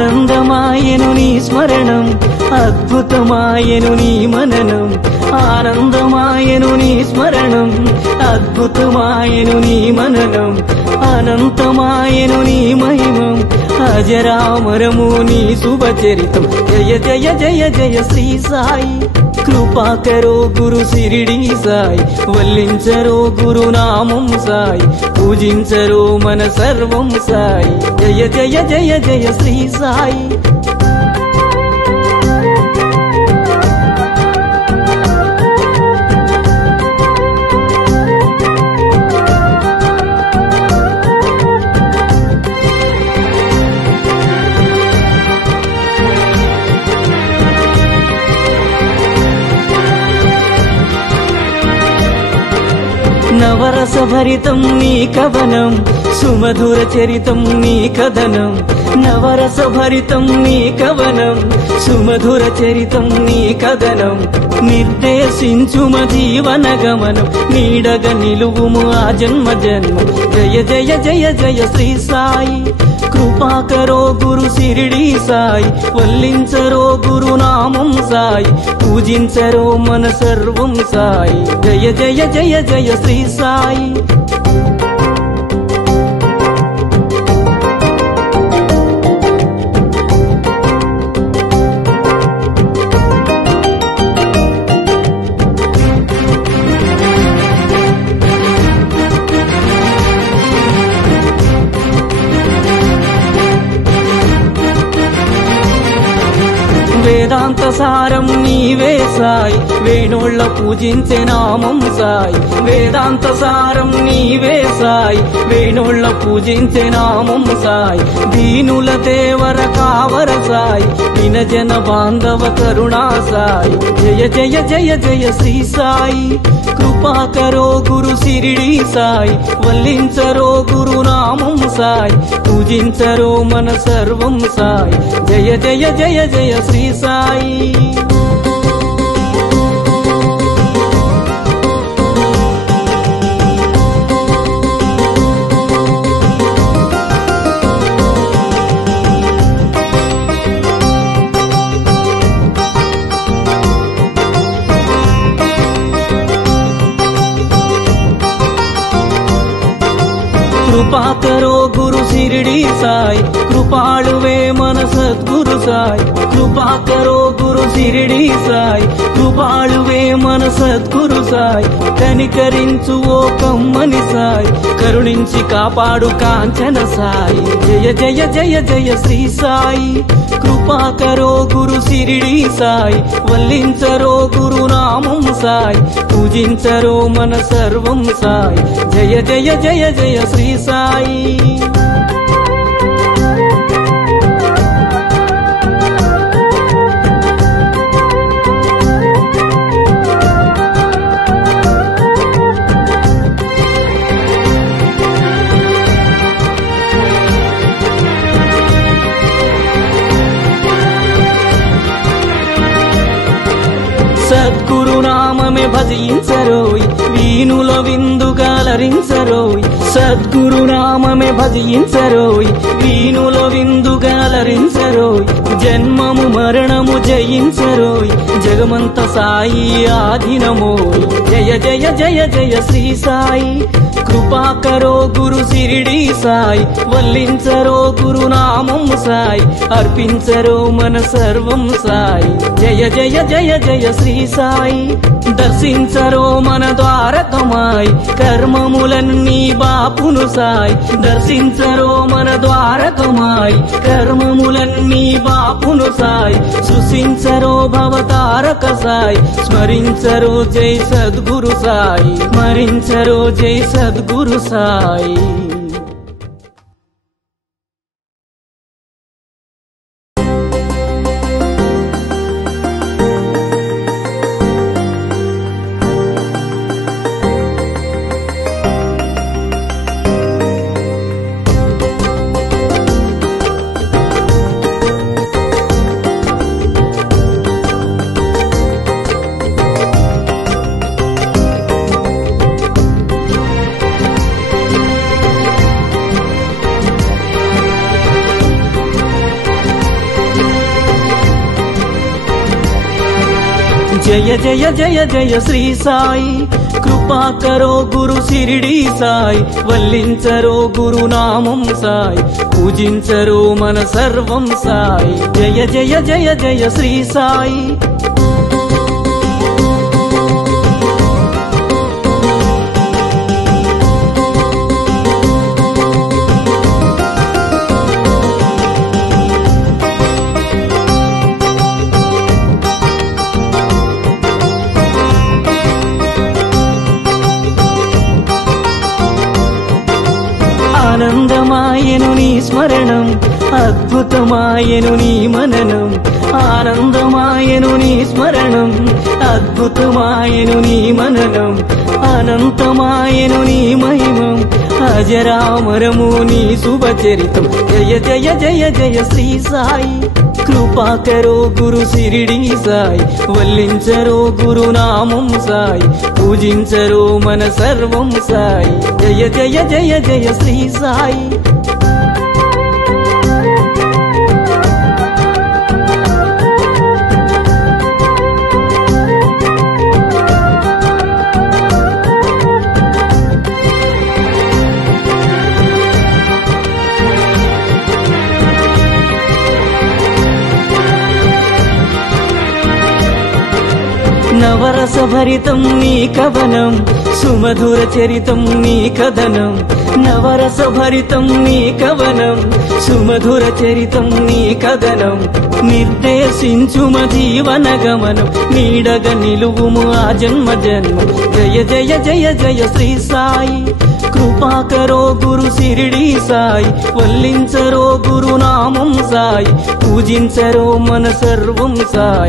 ఆనందమాయను నీ స్మరణం, అద్భుతమాయను నీ మననం. ఆనందమాయను నీ స్మరణం, అద్భుతమాయను నీ మననం. అనంతమాయను నీ మహిమం, అజరామరము నీ శుభచరితం. జయ జయ జయ జయ శ్రీ సాయి. కృపాకరో గురు శిరిడి సాయి, వల్లించరో గురునామం సాయి, పూజించరో మన సర్వం సాయి. జయ జయ జయ జయ శ్రీ సాయి. నవరస భరితం నీ కవనం, సుమధుర చరితం నీ కథనం. నవరస భరితం నీ కవనం, సుమధుర చరితం నీ కథనం. నిర్దేశించుమ జీవన గమనం, నీడగ నిలువుము ఆ జన్మ జన్మం. జయ జయ జయ జయ శ్రీ సాయి. కృపాకరో గురు శిరిడి సాయి, వల్లించరో గురునామం సాయి, పూజించరో మన సర్వం సాయి. జయ జయ జయ జయ శ్రీ సాయి. వేదాంత సారం నీవే సాయి, వేణోళ్ళ పూజించే నామం సాయి. వేదాంత సారం నీవే సాయి, వేణోళ్ళ పూజించే నామం సాయి. దీనుల దేవర కావర సాయి, వినజన బాంధవ కరుణా సాయి. జయ జయ జయ జయ శ్రీ సాయి. కృపాకరో గురు శిరిడి సాయి, వల్లించరో గురునామం సాయి, పూజించరో మన సర్వం సాయి. జయ జయ జయ జయ శ్రీ సాయి. కృపాకరో గురు శిరిడి సాయి, కృపాళువే మన సద్గురు సాయి. కృపాకరో గురు శిరిడి సాయి, కృపాళువే మన సద్గురు సాయి. కనికరించు ఓ కమ్మని సాయి, కరుణించి కాపాడు కాంచన సాయి. జయ జయ జయ జయ శ్రీ సాయి. కృపాకరో గురు శిరిడి సాయి, వల్లించరో గురునామం సాయి, పూజించరో మన సర్వం సాయి. జయ జయ జయ జయ శ్రీ సాయి. సద్గురునామమే భజించరోయ్, వీణుల విందుగాలరించరోయ్. సద్గురునామమే భజించరోయ్, వీణుల విందుగాలరించరోయ్. జన్మము మరణము జయించరోయ్, జగమంత సాయి ఆధీనమోయ్. జయ జయ జయ జయ శ్రీ సాయి. కృపాకరో గురు శిరిడి సాయి, వల్లించరో గురునామం సాయి, అర్పించరో మన సర్వం సాయి. జయ జయ జయ జయ శ్రీ సాయి. దర్శించరో మన ద్వారకమాయి, కర్మములన్నీ బాపును సాయి. దర్శించరో మన ద్వారకమాయి, కర్మములన్నీ బాపును సాయి. సృశించరో భవతారక సాయి, స్మరించరో జై సద్గురు సాయి. స్మరించరో జై సద్గురు సాయి. జయ జయ జయ జయ శ్రీ సాయి కృపాకరో గురు శిరిడి సాయి వల్లించరో గురునామం సాయి పూజించరో మన సర్వం సాయి జయ జయ జయ జయ శ్రీ సాయి ఆనందమాయను నీ స్మరణం అద్భుతమాయను నీ మననం ఆనందమాయను నీ స్మరణం అద్భుతమాయను నీ మననం అనంతమాయను నీ మహిమం అజరామరము నీ శుభచరితం జయ జయ జయ జయ శ్రీ సాయి కృపాకరో గురు శిరిడి సాయి వల్లించరో గురునామం సాయి పూజించరో మన సర్వం సాయి జయ జయ జయ జయ శ్రీ సాయి నవరస భరితం నీ కవనం సుమధుర చరితం నీ కథనం నవరస భరితం నీ కవనం సుమధుర చరితం నీ కథనం నిర్దేశించుమ జీవన గమనం నీడగ నిలువుము ఆ జన్మ జన్మ జయ జయ జయ జయ శ్రీ సాయి కృపాకరో గురు శిరిడి సాయి వల్లించరో గురునామం సాయి పూజించరో మన సర్వం సాయి